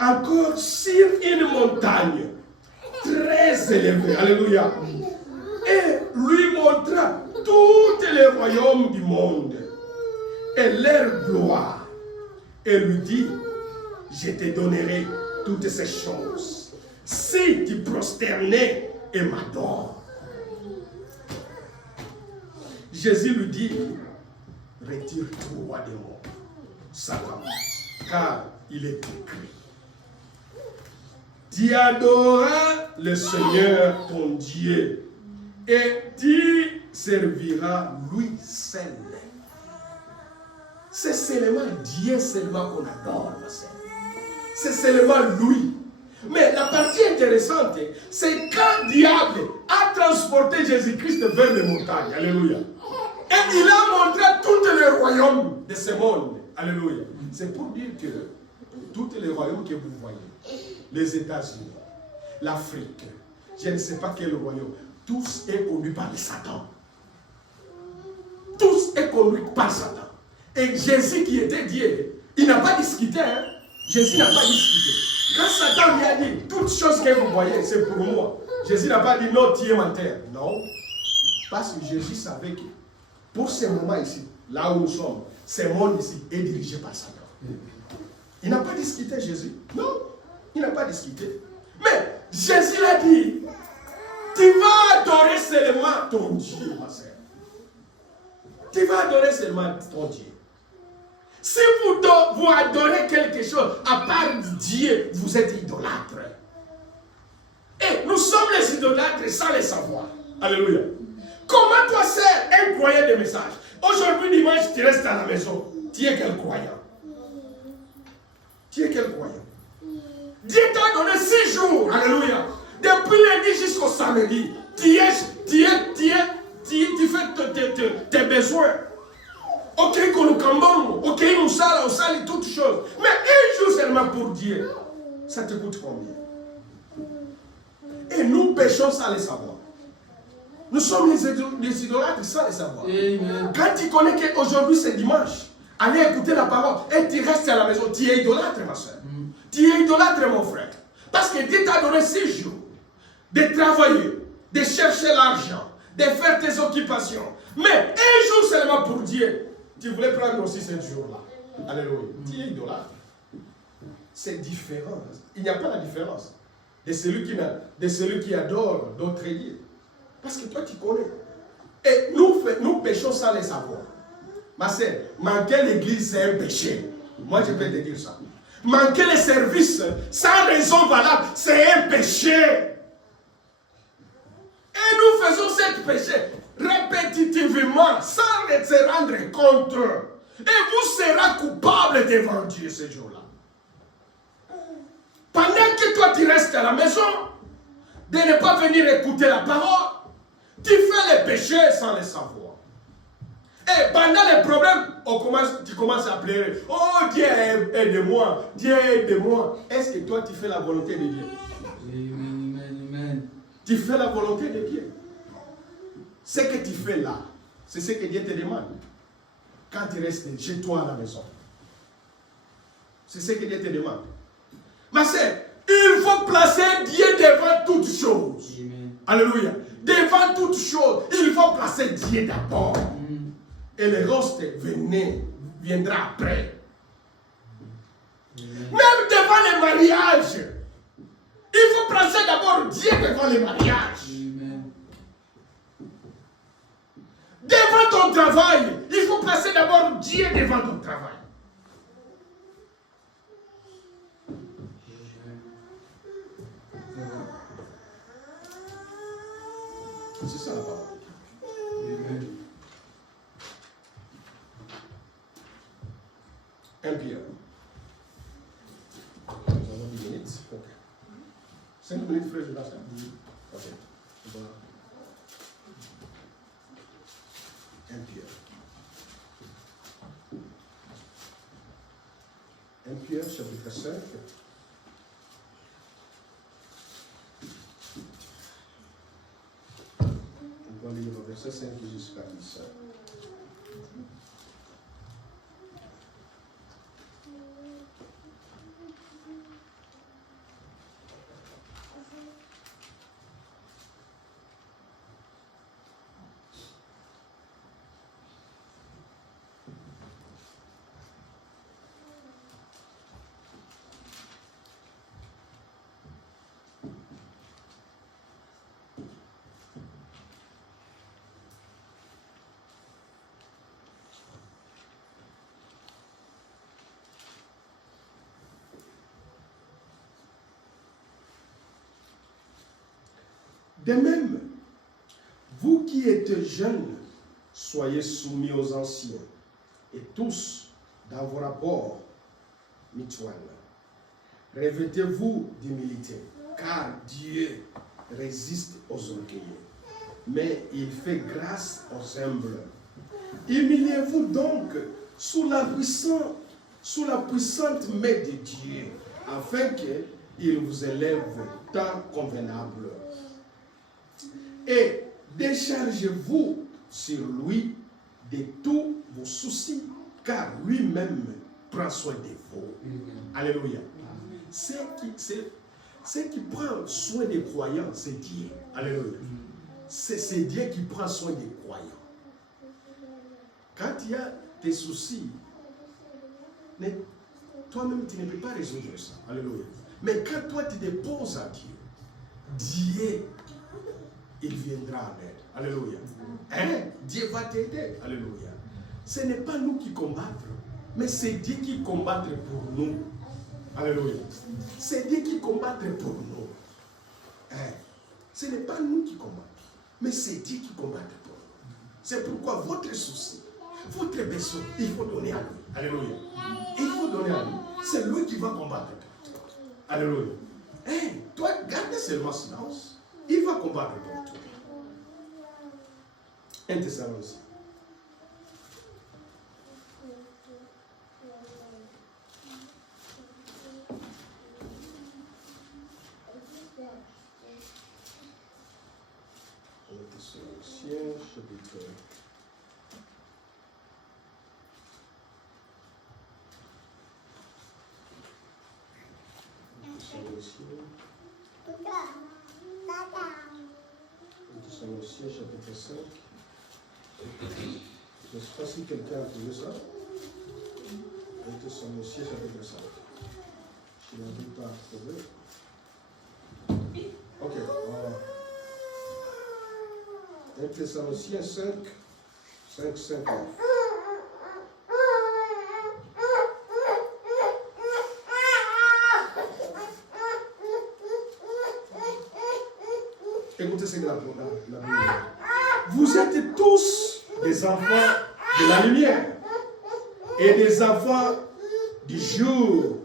encore sur une montagne très élevée. Alléluia. Et lui montra tous les royaumes du monde et leur gloire. Et lui dit, je te donnerai toutes ces choses si tu prosternais et m'adores. Jésus lui dit, retire-toi de moi, Satan, car il est écrit, tu adoreras le Seigneur ton Dieu et tu serviras lui seul. C'est seulement Dieu seulement qu'on adore, ma sœur. c'est seulement lui. Mais la partie intéressante, c'est quand le diable a transporté Jésus-Christ vers les montagnes. Alléluia. Et il a montré tous les royaumes de ce monde. Alléluia. C'est pour dire que tous les royaumes que vous voyez, les États-Unis, l'Afrique, je ne sais pas quel royaume, tous est conduit par le Satan. Tous est conduit par Satan. Et Jésus qui était Dieu, il n'a pas discuté. Hein? Jésus n'a pas discuté. Quand Satan lui a dit, toutes choses que vous voyez, c'est pour moi. Jésus n'a pas dit, non, tu es ma terre. Non. Parce que Jésus savait que pour ce moment ici, là où nous sommes, ce monde ici est dirigé par Satan. Il n'a pas discuté, Jésus. Non, il n'a pas discuté. Mais Jésus l'a dit, tu vas adorer seulement ton Dieu, ma sœur. Tu vas adorer seulement ton Dieu. Si vous adorez quelque chose à part Dieu, vous êtes idolâtre. Et nous sommes les idolâtres sans le savoir. Alléluia. Comment toi, sœur, un croyant de message, aujourd'hui dimanche, tu restes à la maison. Tu es quel croyant? Tu es quel croyant? Dieu t'a donné 6 jours. Alléluia. Depuis lundi jusqu'au samedi, tu fais tes besoins. Ok, qu'on nous cambonne, ok, nous salons toutes choses. Mais un jour seulement pour Dieu, ça te coûte combien? Et nous péchons sans le savoir. Nous sommes les idolâtres sans le savoir. Amen. Quand tu connais qu'aujourd'hui c'est dimanche, allez écouter la parole et tu restes à la maison, tu es idolâtre, ma soeur. Tu es idolâtre, mon frère. Parce que Dieu t'a donné 6 jours de travailler, de chercher l'argent, de faire tes occupations. Mais un jour seulement pour Dieu. Tu voulais prendre aussi ce jour-là. Alléluia. Tu es idolâtre. C'est différent. Il n'y a pas la différence de celui qui adore d'autres dieux. Parce que toi, tu connais. Et nous péchons sans le savoir. Ma sœur, manquer l'église, c'est un péché. Moi, je peux te dire ça. Manquer les services sans raison valable, c'est un péché. Et nous faisons ce péché répétitivement, sans se rendre compte. Et vous serez coupable devant Dieu ce jour-là. Pendant que toi tu restes à la maison, de ne pas venir écouter la parole, tu fais les péchés sans le savoir. Et pendant les problèmes, tu commences à pleurer. Oh Dieu, aide-moi, Dieu, aide-moi. Est-ce que toi tu fais la volonté de Dieu? Amen. Tu fais la volonté de Dieu. Ce que tu fais là, c'est ce que Dieu te demande. Quand tu restes chez toi à la maison. C'est ce que Dieu te demande. Ma sœur, il faut placer Dieu devant toutes choses. Amen. Alléluia. Devant toutes choses, il faut placer Dieu d'abord. Et le reste viendra après. Amen. Même devant les mariages, il faut placer d'abord Dieu devant les mariages. Amen. Devant ton travail, il faut placer d'abord Dieu devant ton travail. C'est ça la parole. Amen. 1 Pierre. Nous avons 10 minutes. Ok. 5 minutes, frère, je passe. Ok. 1 Pierre. 1 Pierre, chapitre 5. On va lire le verset 5 jusqu'à 10. De même, vous qui êtes jeunes, soyez soumis aux anciens, et tous dans vos rapports mutuels. Revêtez-vous d'humilité, car Dieu résiste aux orgueilleux, mais il fait grâce aux humbles. Humiliez-vous donc sous la puissante main de Dieu, afin qu'il vous élève tant convenable. Et déchargez-vous sur lui de tous vos soucis, car lui-même prend soin de vous. Alléluia. C'est qui prend soin des croyants, c'est Dieu. Alléluia. C'est Dieu qui prend soin des croyants. Quand il y a des soucis, toi-même tu ne peux pas résoudre ça. Alléluia. Mais quand toi tu déposes à Dieu, Dieu, il viendra en aide. Alléluia. Hein? Dieu va t'aider. Alléluia. Ce n'est pas nous qui combattre, mais c'est Dieu qui combattre pour nous. Alléluia. C'est Dieu qui combattre pour nous. Hein? Ce n'est pas nous qui combattons, mais c'est Dieu qui combattre pour nous. C'est pourquoi votre souci, votre besoin, il faut donner à lui. Alléluia. Il faut donner à lui. C'est lui qui va combattre. Alléluia. Hey, toi, garde seulement silence. Il va combattre pour toi. 1 Thessaloniciens. Chapitre 5. Je ne sais pas si quelqu'un a trouvé ça. Thessaloniciens chapitre 5. Je n'avais pas trouvé. Ok. 1 Thessaloniciens 5. Écoutez ce que la Bible dit. Vous êtes tous des enfants de la lumière et des enfants du jour.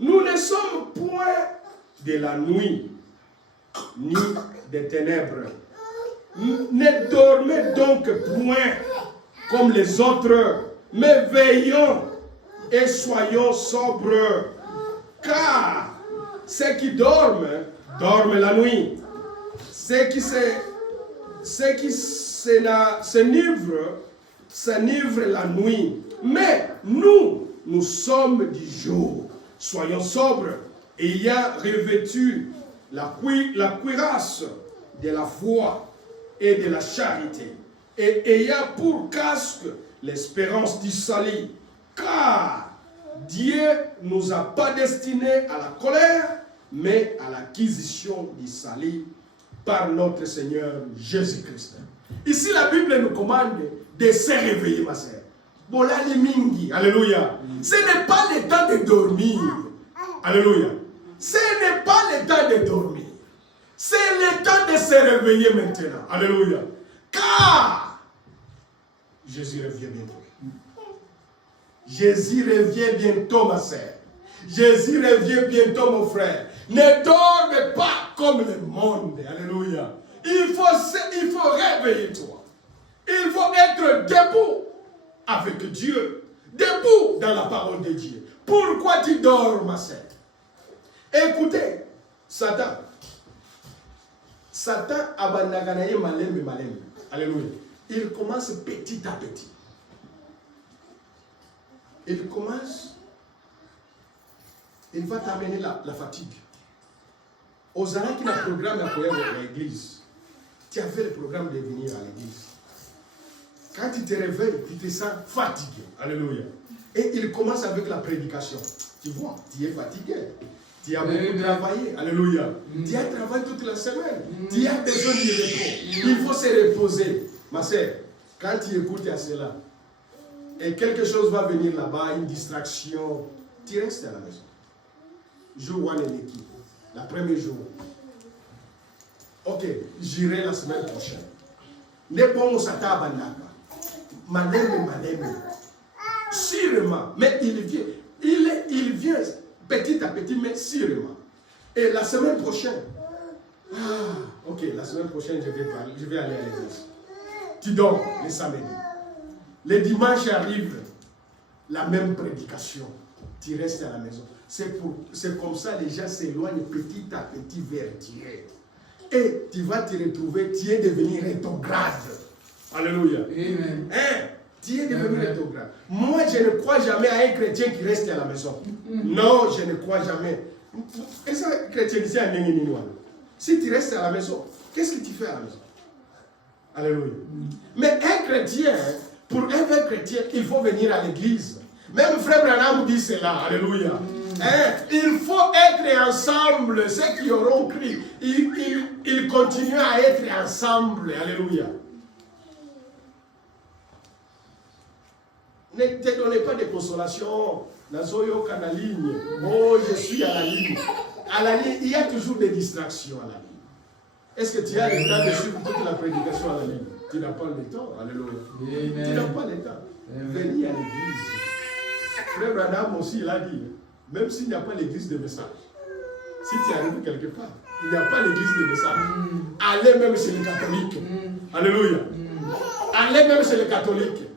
Nous ne sommes point de la nuit, ni des ténèbres. Ne dormez donc point comme les autres, mais veillons et soyons sobres. Car ceux qui dorment, dorment la nuit. Ceux qui s'enivrent la nuit. Mais nous sommes du jour. Soyons sobres, ayant revêtu la cuirasse de la foi et de la charité, et ayant pour casque l'espérance du salut. Car Dieu ne nous a pas destinés à la colère, mais à l'acquisition du salut par notre Seigneur Jésus-Christ. Ici, la Bible nous commande de se réveiller, ma sœur. Bolani mingi, alléluia. Ce n'est pas le temps de dormir. Alléluia. Ce n'est pas le temps de dormir. C'est le temps de se réveiller maintenant. Alléluia. Car Jésus revient bientôt. Jésus revient bientôt, ma sœur. Jésus revient bientôt, mon frère. Ne dorme pas comme le monde. Alléluia. Il faut réveiller toi. Il faut être debout avec Dieu. Debout dans la parole de Dieu. Pourquoi tu dors, ma sœur? Écoutez, Satan abandonne malem. Alléluia. Il commence petit à petit. Il va t'amener la fatigue. Aux années qui n'a programme à l'église, tu as fait le programme de venir à l'église. Quand tu te réveilles, tu te sens fatigué. Alléluia. Et il commence avec la prédication. Tu vois, tu es fatigué. Tu as beaucoup travaillé. Alléluia. Tu as travaillé toute la semaine. Tu as besoin de repos. Il faut se reposer. Ma sœur, quand tu écoutes à cela, et quelque chose va venir là-bas, une distraction, tu restes à la maison. Jour 1 et l'équipe. La première jour. Ok, j'irai la semaine prochaine. Ne bon sata bandaka. Malem. Sûrement. Mais il vient petit à petit, mais sûrement. Et la semaine prochaine, ok, la semaine prochaine, je vais aller à l'église. Tu dors les samedis. Les dimanches arrivent, la même prédication. Tu restes à la maison. C'est comme ça les gens s'éloignent petit à petit vers Dieu. Et tu vas te retrouver, tu es devenu rétrograde. Alléluia. Amen. Hein? Tu es devenu rétrograde. Moi, je ne crois jamais à un chrétien qui reste à la maison. Non, je ne crois jamais. Et ça, chrétien, c'est un nini. Si tu restes à la maison, qu'est-ce que tu fais à la maison? Alléluia. Mais un chrétien, pour un vrai chrétien, il faut venir à l'église. Même Frère Branham dit cela. Alléluia. Il faut être ensemble. Ceux qui auront cru, ils continuent à être ensemble. Alléluia. Ne te donnez pas de consolation. Nazoyo à la ligne. Oh, je suis à la ligne. À la ligne, il y a toujours des distractions à la ligne. Est-ce que tu as le temps de suivre toute la prédication à la ligne? Tu n'as pas le temps. Alléluia. Amen. Tu n'as pas le temps. Venez à l'église. Frère Branham aussi, il a dit, même s'il n'y a pas l'église de message, si tu arrives quelque part, il n'y a pas l'église de message, allez même chez les catholiques. Alléluia. Allez même chez les catholiques.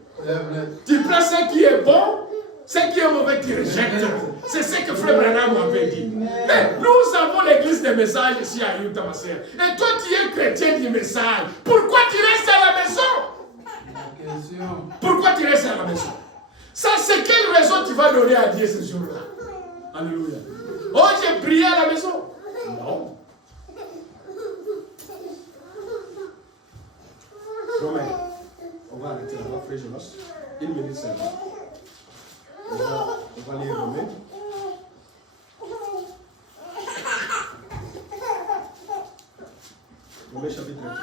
Tu prends ce qui est bon, ce qui est mauvais, tu rejettes. C'est ce que Frère Branham avait dit. Mais nous avons l'église de message ici à Utah, ma soeur. Et toi, tu es chrétien du message. Pourquoi tu restes à la maison? Pourquoi tu restes à la maison? Ça, c'est quelle raison tu vas donner à Dieu ce jour-là? Alléluia. Oh, j'ai prié à la maison. Non. Romain, on va arrêter là-bas, frère Jonas. Une minute seulement. On va lire Romain. Romain chapitre 13.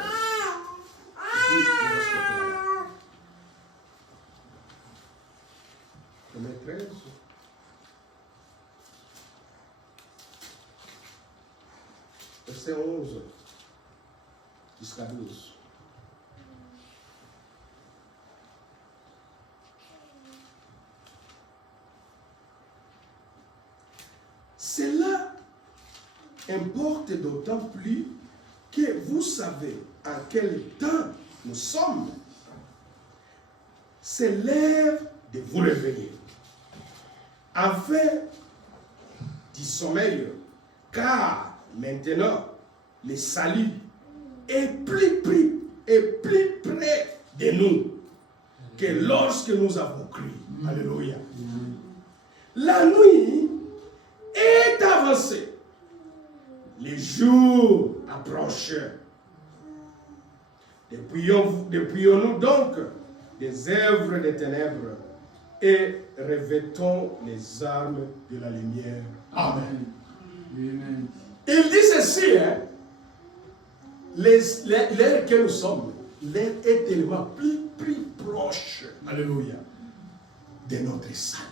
Puis, on va stopper là. Romain 13. Verset 11 jusqu'à 12. Cela importe d'autant plus que vous savez en quel temps nous sommes. C'est l'heure de vous réveiller, afin du sommeil, car maintenant le salut est plus près de nous que lorsque nous avons cru. Alléluia. La nuit est avancée. Les jours approchent. Dépouillons-nous donc des œuvres des ténèbres et revêtons les armes de la lumière. Amen. Amen. Il dit ceci, hein, l'heure que nous sommes, l'heure est tellement plus proche, alléluia, de notre salut.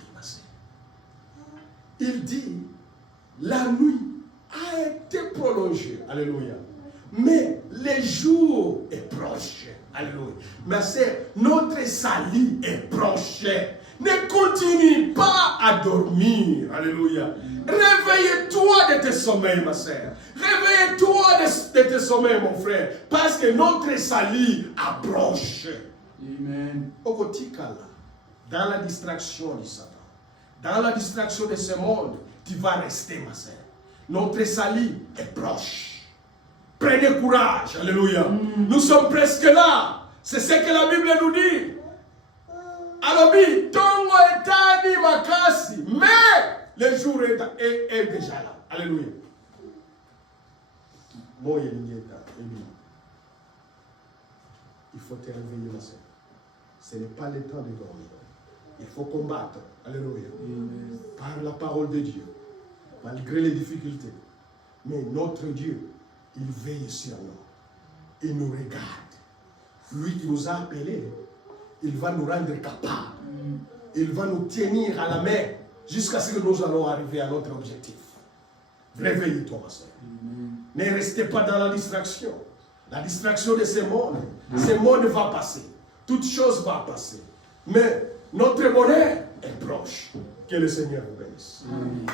Il dit, la nuit a été prolongée, alléluia, mais le jour est proche, alléluia. Ma sœur, notre salut est proche. Ne continue pas à dormir, alléluia. Réveille-toi de tes sommeils, ma sœur. Réveille-toi de tes sommeils, mon frère, parce que notre salut approche. Amen. Dans la distraction du Satan, dans la distraction de ce monde, tu vas rester, ma sœur. Notre salut est proche. Prenez courage, alléluia. Nous sommes presque là. C'est ce que la Bible nous dit. Alobi, tongo etani makasi, mais le jour est déjà là. Alléluia. Il faut te réveiller, ma sœur. Ce n'est pas le temps de dormir. Il faut combattre. Alléluia. Par la parole de Dieu. Malgré les difficultés. Mais notre Dieu, il veille sur nous. Il nous regarde. Lui qui nous a appelés, il va nous rendre capables. Il va nous tenir à la main jusqu'à ce que nous allons arriver à notre objectif. Réveille-toi, ma soeur. Ne restez pas dans la distraction. La distraction de ce monde. Ce monde va passer. Toute chose va passer. Mais notre bonheur est proche. Que le Seigneur vous bénisse. Amen.